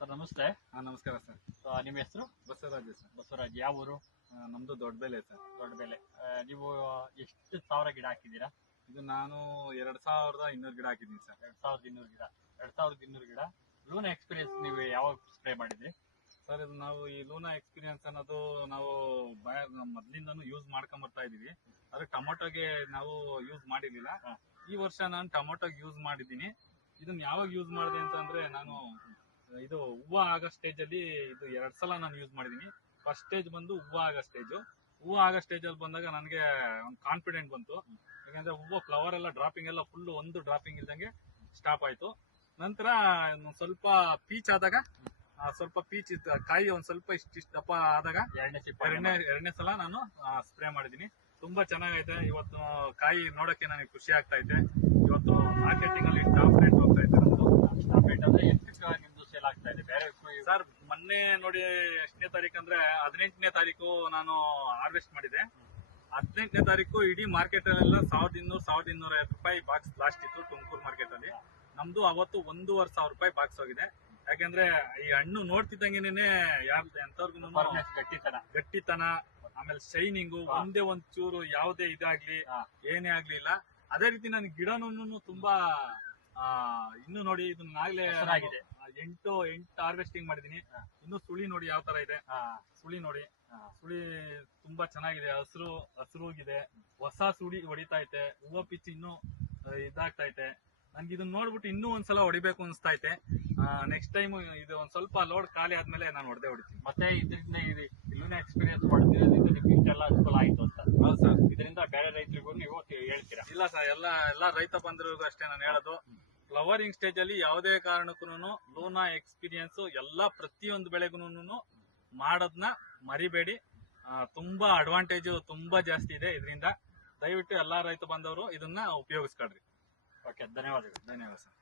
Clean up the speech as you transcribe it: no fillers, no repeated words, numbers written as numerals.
Sir ನಮಸ್ತೆ. ನಮಸ್ಕಾರ sir. ನಿಮ್ಮ ಹೆಸರು? ಬಸವರಾಜ್ ಸರ್. ಬಸವರಾಜ್. ಯಾವ ಊರು? ನಮ್ದು ದೊಡ್ಡಬೆಲೆ ಸರ್. ದೊಡ್ಡಬೆಲೆ. ನೀವು ಎಷ್ಟು ಸಾವಿರ ಗಿಡ ಹಾಕಿದ್ದೀರಾ? ಇದು ನಾನು 2200 ಗಿಡ ಹಾಕಿದ್ದೀನಿ ಸರ್. 2200 ಗಿಡ. 2200 ಗಿಡ. ಲೂನಾ ಎಕ್ಸ್ಪೀರಿಯನ್ಸ್ ನೀವು ಯಾವಾಗ ಸ್ಪ್ರೇ ಮಾಡಿದ್ರಿ? ಸರ್ ಇದು ನಾವು ಈ ಲೂನಾ ಎಕ್ಸ್ಪೀರಿಯನ್ಸ್ ಅನ್ನೋದು ನಾವು ಮೊದ್ಲಿಂದಾನು ಯೂಸ್ ಮಾಡ್ಕೊಂಡ್ ಬರ್ತಾ ಇದೀವಿ. ಆದ್ರೆ ಟೊಮೊಟೊಗೆ ನಾವು ಯೂಸ್ ಮಾಡಿರ್ಲಿಲ್ಲ. ಈ ವರ್ಷ ನಾನು ಟೊಮೊಟೊಗೆ ಯೂಸ್ ಮಾಡಿದ್ದೀನಿ. ಇದನ್ನ ಯಾವಾಗ ಯೂಸ್ ಮಾಡಿದೆ ಅಂತಂದ್ರೆ, ನಾನು ಇದು ಹೂವು ಆಗೋ ಸ್ಟೇಜ್ ಅಲ್ಲಿ ಇದು 2 ಸಲ ನಾನು ಯೂಸ್ ಮಾಡಿದೀನಿ. ಫಸ್ಟ್ ಸ್ಟೇಜ್ ಬಂದು ಹೂವು ಆಗೋ ಸ್ಟೇಜ್. ಹೂವು ಆಗೋ ಸ್ಟೇಜ್ ಅಲ್ಲಿ ಬಂದಾಗ ನನಗೆ ಒಂದು ಕಾನ್ಫಿಡೆಂಟ್ ಬಂತು. ಯಾಕಂದ್ರೆ ಹೂವು ಫ್ಲವರ್ ಎಲ್ಲ ಡ್ರಾಪಿಂಗ್ ಎಲ್ಲ ಫುಲ್ ಒಂದು ಡ್ರಾಪಿಂಗ್ ಇಲ್ದಂಗೆ ಸ್ಟಾಪ್ ಆಯ್ತು. ನಂತರ ಸ್ವಲ್ಪ ಪೀಚ್ ಆದಾಗ, ಸ್ವಲ್ಪ ಪೀಚ್ ಕಾಯಿ ಒಂದ್ ಸ್ವಲ್ಪ ಇಷ್ಟಿಷ್ಟು ದಪ್ಪ ಆದಾಗ ಎರಡನೇ ಸಲ ನಾನು ಸ್ಪ್ರೇ ಮಾಡಿದೀನಿ. ತುಂಬಾ ಚೆನ್ನಾಗೈತೆ. ಇವತ್ತು ಕಾಯಿ ನೋಡಕ್ಕೆ ನನಗೆ ಖುಷಿ ಆಗ್ತಾ ಐತೆ. ಇವತ್ತು ಮಾರ್ಕೆಟಿಂಗ್ ಅಲ್ಲಿ ಟಾಪ್ ರೇಟ್ ಹೋಗ್ತಾ ಇದೆ. ನಮ್ದು ಟಾಪ್ ರೇಟ್ ಅಂದ್ರೆ ಎಷ್ಟು ನಿಮ್ದು ಸೇಲ್ ಆಗ್ತಾ ಇದೆ? ಬೇರೆ ಸರ್ ಮೊನ್ನೆ ನೋಡಿ ಎಷ್ಟನೇ ತಾರೀಕು ಅಂದ್ರೆ 18ನೇ ತಾರೀಕು ನಾನು ಹಾರ್ವೆಸ್ಟ್ ಮಾಡಿದೆ. 18ನೇ ತಾರೀಕು ಇಡೀ ಮಾರ್ಕೆಟ್ ಅಲ್ಲೆಲ್ಲ 1200-1250 ರೂಪಾಯಿ ಬಾಕ್ಸ್ ಲಾಸ್ಟ್ ಇತ್ತು ತುಮಕೂರು ಮಾರ್ಕೆಟ್ ಅಲ್ಲಿ. ನಮ್ದು ಅವತ್ತು 1500 ರೂಪಾಯಿ ಬಾಕ್ಸ್ ಹೋಗಿದೆ. ಯಾಕಂದ್ರೆ ಈ ಹಣ್ಣು ನೋಡ್ತಿದ್ದಂಗೆನೆ ಎಂತವ್ರಿಗೂ ಗಟ್ಟಿತನ, ಆಮೇಲೆ ಶೈನಿಂಗು, ಒಂದೇ ಒಂದ್ ಚೂರು ಯಾವುದೇ ಇದಾಗ್ಲಿ ಏನೇ ಆಗ್ಲಿಲ್ಲ. ಅದೇ ರೀತಿ ನನ್ ಗಿಡನೂ ತುಂಬಾ ಇನ್ನು ನೋಡಿ ಇದನ್ನಾಗ್ಲೇ 8 ಹಾರ್ವೆಸ್ಟಿಂಗ್ ಮಾಡಿದೀನಿ. ಇನ್ನು ಸುಳಿ ನೋಡಿ ಯಾವ ತರ ಇದೆ. ಸುಳಿ ನೋಡಿ, ಸುಳಿ ತುಂಬಾ ಚೆನ್ನಾಗಿದೆ. ಹಸಿರುಗಿದೆ. ಹೊಸ ಸುಳಿ ಹೊಡಿತೈತೆ. ಹೂವು ಪಿಚ್ಚಿ ಇನ್ನೂ ಇದಾಗ್ತೈತೆ. ನನ್ಗೆ ಇದನ್ನ ನೋಡ್ಬಿಟ್ಟು ಇನ್ನೂ ಒಂದ್ಸಲ ಹೊಡಿಬೇಕು ಅನ್ಸ್ತಾ ನೆಕ್ಸ್ಟ್ ಟೈಮ್ ಇದು ಒಂದ್ ಸ್ವಲ್ಪ ಲೋಡ್ ಖಾಲಿ ಆದ್ಮೇಲೆ ನಾನು ಹೊಡಿತೀನಿ. ಮತ್ತೆ ಇದರಿಂದ ಲೂನಾ ಎಕ್ಸ್ಪೀರಿಯನ್ಸ್ ಮಾಡ್ತಿರೋದ್ರಿಂದ ನಿಮ್ಗೆ ಇಷ್ಟೆಲ್ಲ ಅನುಕೂಲ ಆಯ್ತು ಅಂತ? ಹೌದು ಸರ್. ಇದರಿಂದ ಬೇರೆ ರೈತರಿಗೂ ನೀವು ಹೇಳ್ತೀರಾ? ಇಲ್ಲ ಸರ್, ಎಲ್ಲಾ ರೈತ ಬಂಧುಗಳಿಗೂ ಅಷ್ಟೇ ನಾನು ಹೇಳೋದು, ಫ್ಲವರಿಂಗ್ ಸ್ಟೇಜ್ ಅಲ್ಲಿ ಯಾವುದೇ ಕಾರಣಕ್ಕೂ ಲೂನಾ ಎಕ್ಸ್ಪೀರಿಯನ್ಸ್ ಪ್ರತಿಯೊಂದು ಬೆಳೆಗೂ ಮಾಡೋದನ್ನ ಮರಿಬೇಡಿ. ತುಂಬಾ ಅಡ್ವಾಂಟೇಜ್ ತುಂಬಾ ಜಾಸ್ತಿ ಇದೆ ಇದರಿಂದ. ದಯವಿಟ್ಟು ಎಲ್ಲಾ ರೈತ ಬಂದವರು ಇದನ್ನ ಉಪಯೋಗಿಸ್ಕೊಳ್ರಿ. ಓಕೆ, ಧನ್ಯವಾದಗಳು. ಧನ್ಯವಾದ ಸರ್.